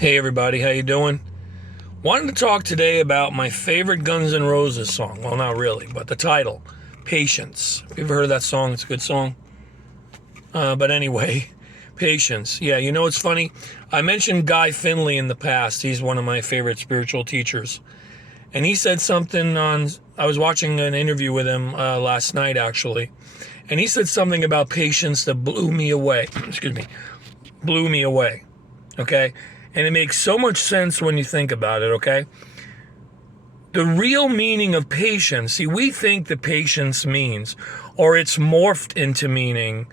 Hey everybody, how you doing? Wanted to talk today about my favorite Guns N' Roses song. Well, not really, but the title, Patience. Have you ever heard of that song? It's a good song. But anyway, Patience. Yeah, you know what's funny? I mentioned Guy Finley in the past. He's one of my favorite spiritual teachers. And he said something I was watching an interview with him last night actually. And he said something about patience that blew me away. Excuse me. Blew me away. Okay? And it makes so much sense when you think about it, okay? The real meaning of patience, see, we think that patience means, or it's morphed into meaning,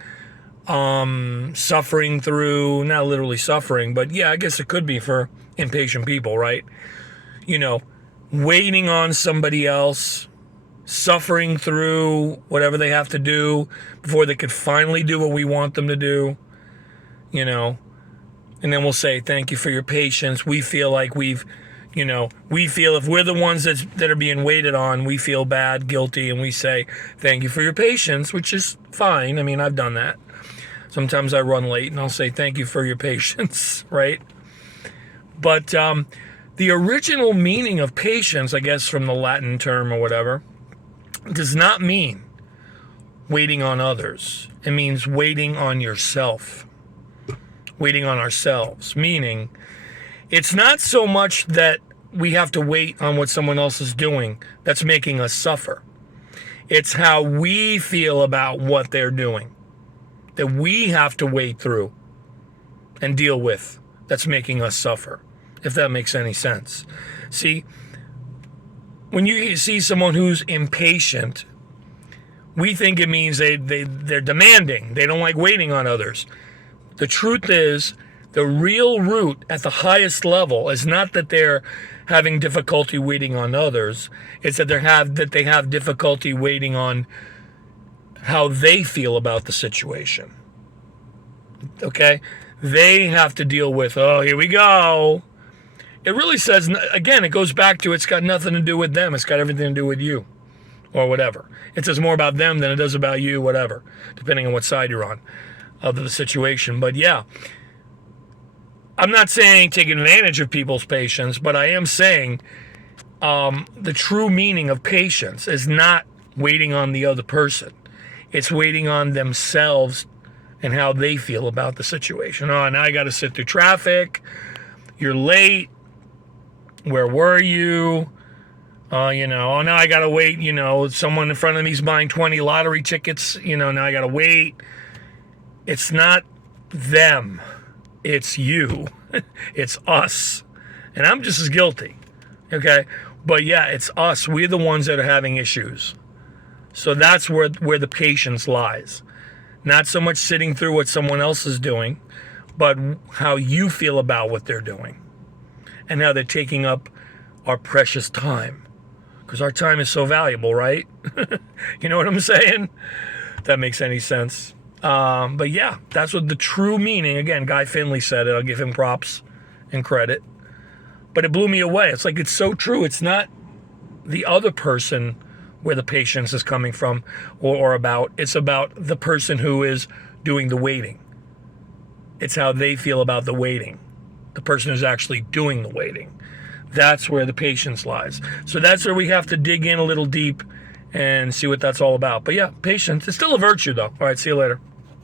suffering through, not literally suffering, but yeah, I guess it could be for impatient people, right? You know, waiting on somebody else, suffering through whatever they have to do before they could finally do what we want them to do, you know. And then we'll say, thank you for your patience. We feel like we feel if we're the ones that are being waited on, we feel bad, guilty, and we say, thank you for your patience, which is fine. I mean, I've done that. Sometimes I run late and I'll say, thank you for your patience, right? But the original meaning of patience, I guess from the Latin term or whatever, does not mean waiting on others. It means waiting on yourself. Waiting on ourselves, meaning it's not so much that we have to wait on what someone else is doing that's making us suffer. It's how we feel about what they're doing that we have to wait through and deal with that's making us suffer, if that makes any sense. See, when you see someone who's impatient, we think it means they're demanding. They don't like waiting on others. The truth is, the real root at the highest level is not that they're having difficulty waiting on others. It's that they have difficulty waiting on how they feel about the situation. Okay? They have to deal with, oh, here we go. It really says, again, it goes back to it's got nothing to do with them. It's got everything to do with you or whatever. It says more about them than it does about you, whatever, depending on what side you're on of the situation. But yeah, I'm not saying take advantage of people's patience, but I am saying the true meaning of patience is not waiting on the other person. It's waiting on themselves and how they feel about the situation. Oh, now I got to sit through traffic. You're late. Where were you? Oh, now I got to wait. Someone in front of me is buying 20 lottery tickets. Now I got to wait. It's not them. It's you. It's us. And I'm just as guilty. Okay? But yeah, it's us. We're the ones that are having issues. So that's where the patience lies. Not so much sitting through what someone else is doing, but how you feel about what they're doing. And how they're taking up our precious time. Because our time is so valuable, right? You know what I'm saying? If that makes any sense. But yeah, that's what the true meaning, again, Guy Finley said it. I'll give him props and credit. But it blew me away. It's like, it's so true. It's not the other person where the patience is coming from or about. It's about the person who is doing the waiting. It's how they feel about the waiting. The person who's actually doing the waiting. That's where the patience lies. So that's where we have to dig in a little deep and see what that's all about. But yeah, patience. It's still a virtue, though. All right, see you later.